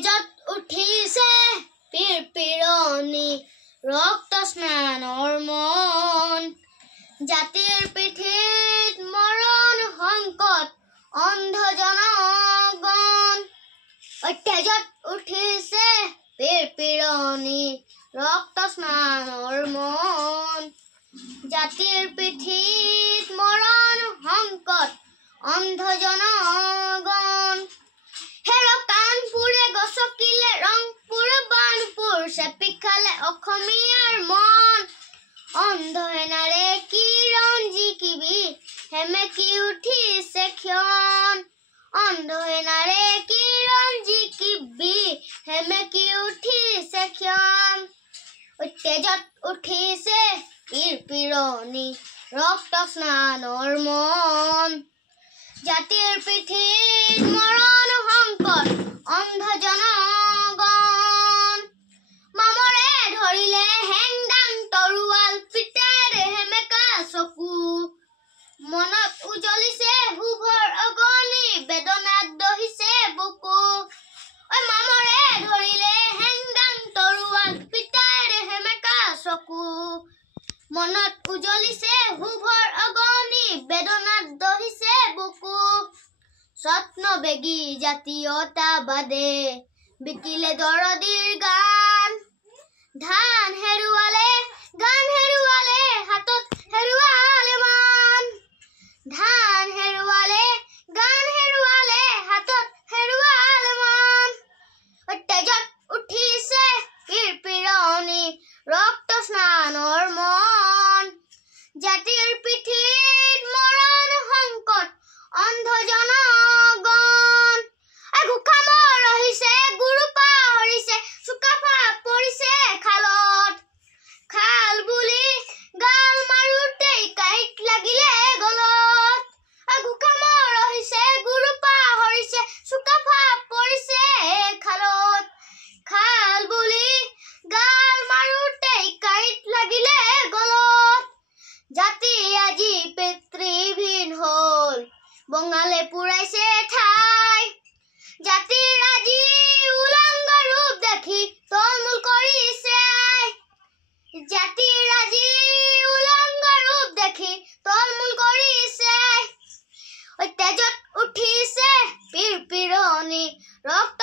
তেজত উঠিছে পিৰপিৰণি ৰক্ত স্নানৰ মন জাতিৰ পিঠিত মৰণ সংকট অন্ধ জনগণ তেজত উঠিছে পিৰপিৰণি ৰক্ত স্নানৰ মন জাতিৰ পিঠিত মৰণ সংকট অন্ধ জনগণ হেৰ কাণপুৰে গছকিলে ৰংপুৰ বাণপুৰ চেপি খালে অসমীয়াৰ মন অন্ধ হেনাৰে কিৰণ জিকিবি হেমেকি উঠিছে ক্ষণ অন্ধ হেনাৰে কিৰণ জিকিবি হেমেকি উঠিছে ক্ষণ তেজত উঠিছে পিৰপিৰণি ৰক্ত স্নানৰ মন জাতিৰ পিঠিত মৰণ সংকট অন্ধ জনগণ মামৰে ধৰিলে হেংদাং তৰোৱাল পিতাৰে হেমেকা চকু মনত উজলিছে শুভৰ অগণি বেদনাত দহিছে বুকু মামৰে ধৰিলে হেংদাং তৰোৱাল পিতাৰে হেমেকা চকু মনত উজলিছে শুভৰ অগণি বেদনাত দহিছে বুকু স্বপ্নবেগী জাতীয়তাবাদে বিকিলে দৰদীৰ গান ধান হেৰুৱালে গান হেৰুৱালে হাতত হেৰুৱালে মান ধান হেৰুৱালে গান হেৰুৱালে হাতত হেৰুৱালে মান তেজত উঠিছে পিৰপিৰণি ৰক্ত স্নানৰ মন জাতিৰ পিঠিত মৰণ সংকট অন্ধ জনগণ ঘোষামৰ ৰহিছে গুৰু পাহৰিছে চুকাফা পৰিছে খালত খাল বুলি গাল মাৰোতেই কাঁইট লাগিলে গলত ঘোষামৰ ৰহিছে গুৰু পাহৰিছে চুকাফা পৰিছে খালত খাল বুলি গাল মাৰোতেই কাঁইট লাগিলে গলত জাতি আজি পিতৃহীন হল বঙালে পুৰাইছে ঠাই জাতিৰ আজি উলংগ ৰূপ দেখি তলমূল কৰিছে জাতিৰ আজি উলংগ ৰূপ দেখি তলমূল কৰিছে তেজত উঠিছে পিৰপিৰণি ৰক্ত